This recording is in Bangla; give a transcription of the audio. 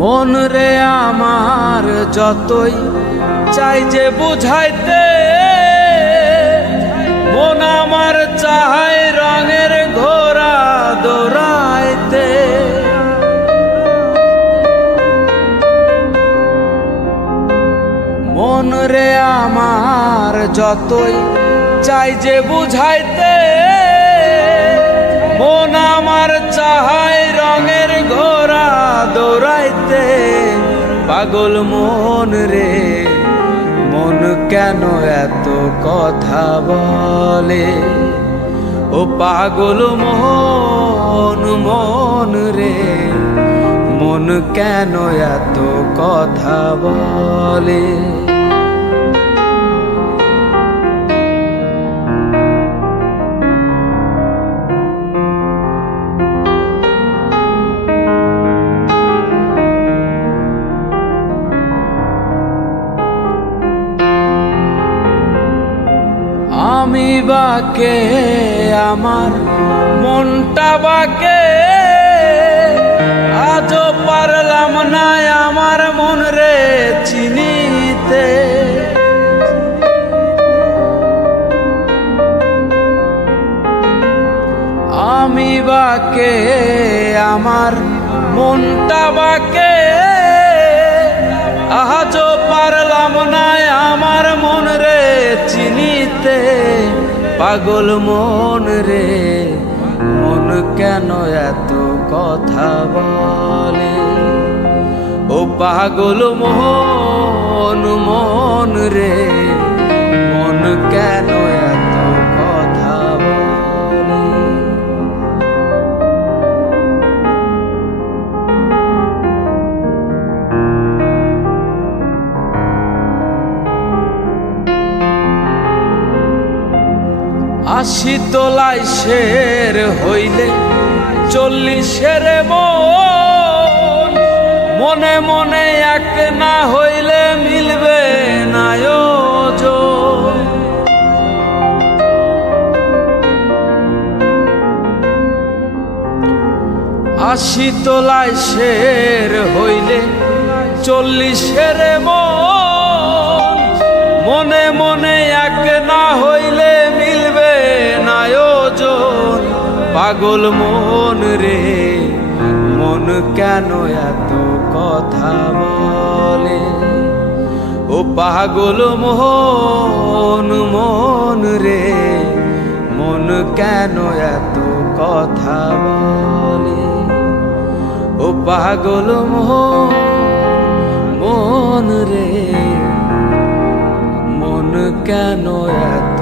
মন রে আমার যতই চাই যে বুঝাইতে, মন আমার চায় রঙের ঘোড়া দৌড়াইতে। মন রে আমার যতই চাই যে বুঝাইতে, মন আমার চায় রঙের ঘোড়া দৌড়াইতে। পাগল মন রে মন কেন এত কথা বলে, ও পাগল মন মন রে মন কেন এত কথা বলে। আমি বাকে আমার মনটা বাকে, আজও পারলাম না আমার মন রে চিনিতে। আমি বাকে আমার মনটা বাকে, আজও পারলাম না আমার মন রে চিনিতে। পাগল মন রে মন কেন এত কথা বলে, ও পাগল মন মন রে মন কেন এত কথা বলে। আশি তোলাই শের হইলে 40-এর মন, মনে মনে এক না হইলে মিলবে না ওজন। আশি তোলাই শের হইলে 40-এর মন, মনে মনে এক না হইলে মিলবে না ওজন। পাগল মন রে মন কেন এত কথা বলে, ও পাগল মন মন রে মন কেন এত কথা বলে, ও পাগল মন রে মন কেন এত